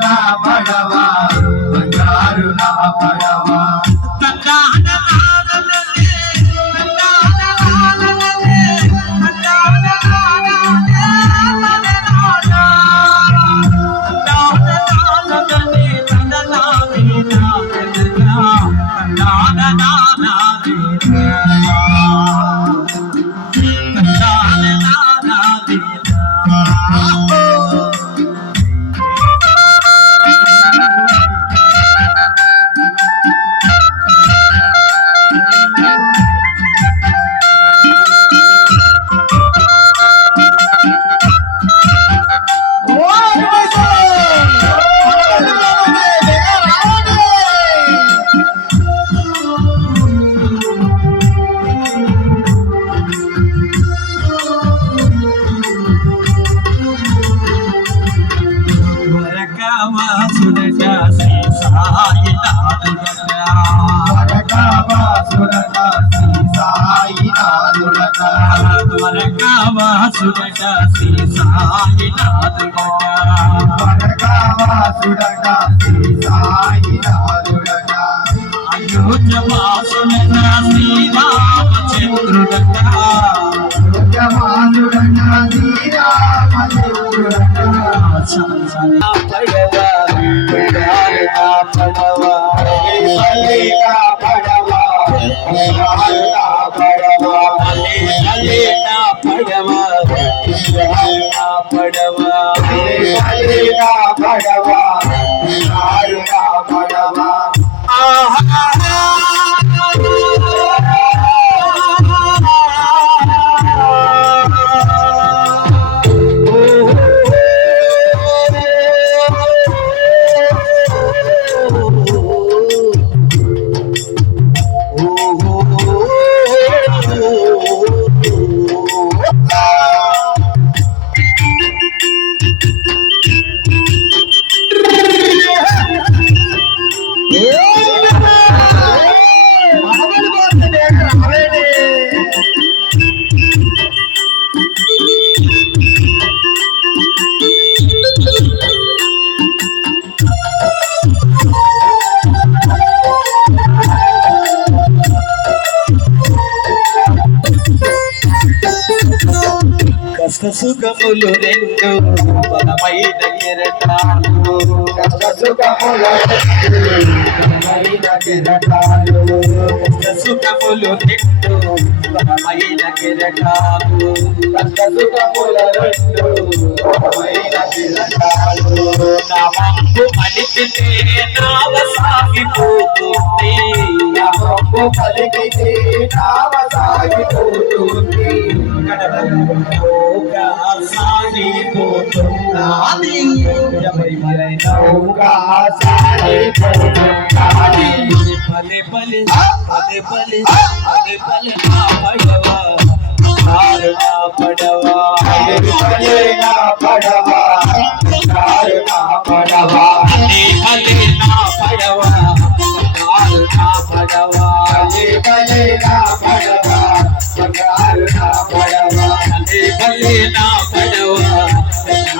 నా పడవ బంగారు నా పడవ సుడట శ్రీ సాయినాథుడట వరకావాసుడట శ్రీ సాయినాథుడట అయోధ్యవాసుడట శ్రీరామచంద్రుడట అయోధ్యవాసుడట శ్రీరామచంద్రుడట పడవ పడవ సుఖములు రెండు బలమైన కిరటాలు సుఖములు బలమైన కిరటాలు సుఖములు రెండు బలమైన కిరటాలు సుఖముల రెండు బలమైన కిరటాలు నామంపు పలికితే నావ సాగిపోతుంది నామంపు పలికితే నావ సాగిపోతుంది సాగిపోతున్నది శబరిమలై నౌకా సాగిపోతున్నది పలే పలే పదే పలే పదే పలే నా పడవ నా పడవ పలే నా పడవ నా పడవ పలే పలే నా పడవ నా పడవ పలే నా పడవ నా పడవ భలే నా పడవ నా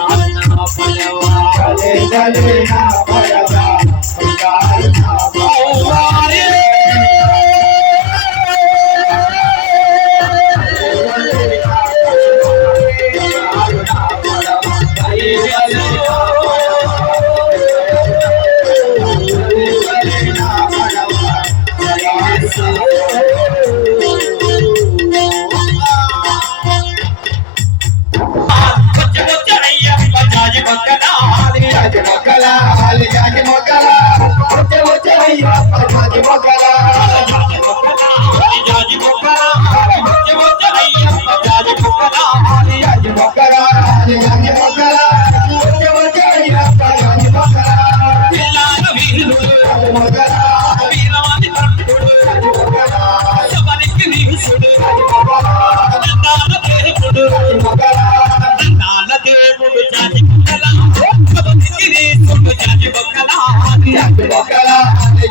పడవ భలే భలే నా పడవ నా పడవ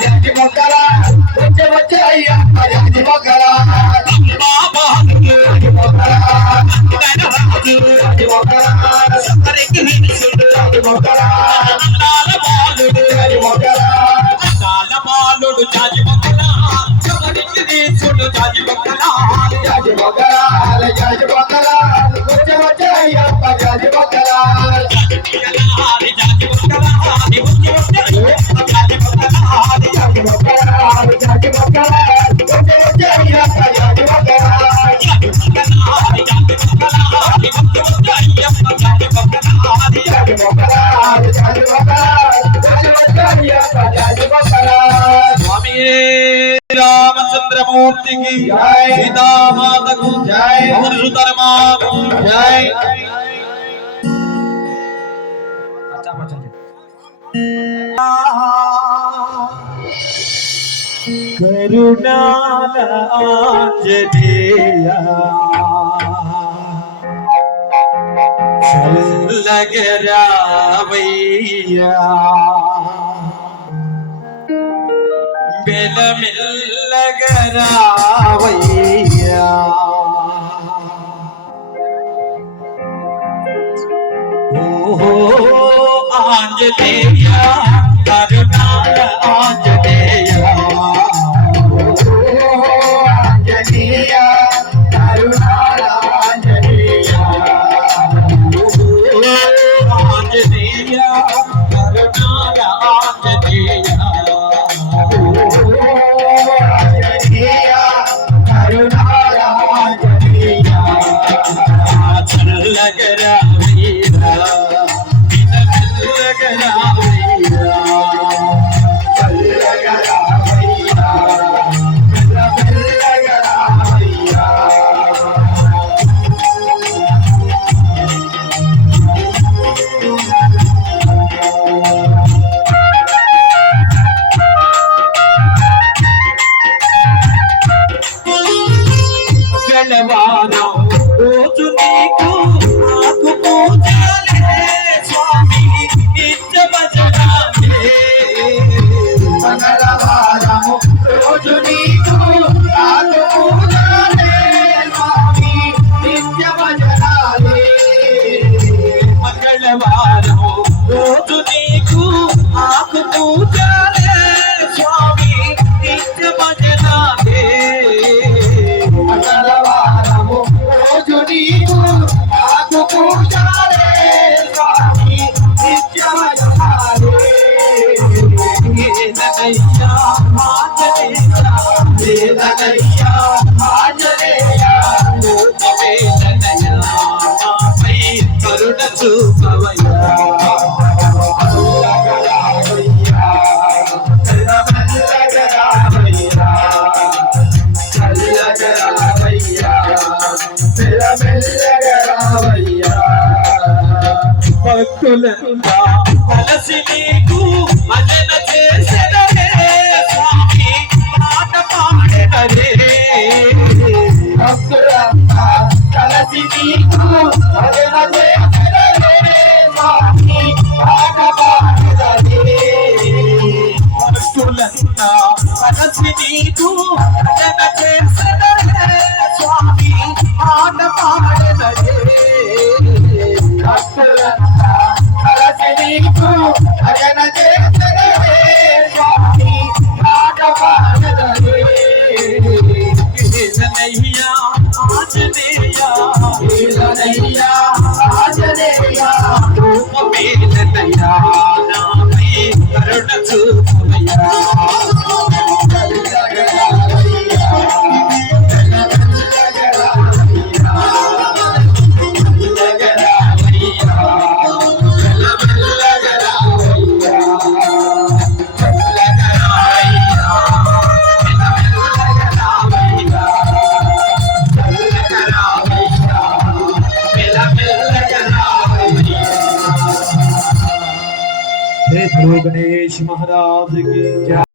జాతి మొక్కలా బాలుడు అందాల బాలుడు జాజి మొక్కల గమనించి తీసుడు జాజి మొక్కల జాజి మొక్కలాల జాజి మొక్కలాల వచ్చే వచ్చే అయ్యప్ప జాజి మొక్కలాల జాజి మొక్కల వచ్చి వచ్చి జాజి మొక్కల జాజి మొక్కలాల జాజి మొక్కలాల వచ్చే వచ్చే అయ్యప్ప జాజి మొక్కలాల జాజి మొక్కల జాజి మొక్కల జాజి మొక్కలాల జాజి మొక్కలాల జాజి వచ్చే అయ్యప్ప జాజి మొక్కలాల స్వామి రామచంద్రమూర్తికి జై. సీతామాతకు జై. పవన సుతరమాకు జై. కరుణాల ఆంజనేయ చల్లగరావయ్యా బెలమెల్లగరావయ్యా ఓహో ఆంజనేయ కరుణాల ఆంజనేయ ఆంజనేయ కరుణాల ఆంజనేయ ఆంజనేయ కరుణాల ఆంజనేయ ఆంజనేయ కరుణాల ఆంజనేయ చల్లగరావయ్యా చల్లగరావయ్యా చల్లగా రావయ్యా మెల్లమెల్లగా రావయ్యా గణవారం రోజు నీకు నాకు పూజలే స్వామి నిత్య భజనాలే మంగళవారము రోజు నీకు నాకు పూజలే స్వామి నిత్య భజనాలే మంగళవారం రోజు నీకు నాకు పూజలే స్వామి నిత్య భజనాలే మంగళవారము రోజు నీకు నాకు పూజలే స్వామి నిత్య భజనాలే వేదనయ్యా ఆంజనేయ వేదనయ్య ఆంజనేయ వేదనయ్య నాపై కరుణ చూపవయ్యా చల్లగా రావయ్యా మెల్లమెల్లగా రావయ్యా చల్లగా రావయ్యా మెల్లమెల్లగా రావయ్యా భక్తులంతా కలసి నీకు భజన చేసెదరే స్వామి పాట పాడెదరే భక్తులంతా కలిసి నీకు భజన చేసెదరే స్వామి పాట పాడెదరే భక్తులంతా కలసి నీకు భజన చేసెదరే స్వామి పాట పాడెదరే భక్తులంతా కలిసి నీకు భజన చేసెదరే స్వామి పాట పాడెదరే వేదనయ్యా ఆంజనేయ వేదనయ్య ఆంజనేయ రూపమేలనయ్యా నాపై కరుణ చూపవయ్యా చల్లగా రావయ్యా మెల్లమెల్లగా రావయ్యా చల్లగా రావయ్యా మెల్లమెల్లగా రావయ్యా చల్లగా రావయ్యా మెల్లమెల్లగా రావయ్యా చల్లగా రావయ్యా మెల్లమెల్లగా రావయ్యా हे ध्रुव गणेश महाराज की जय।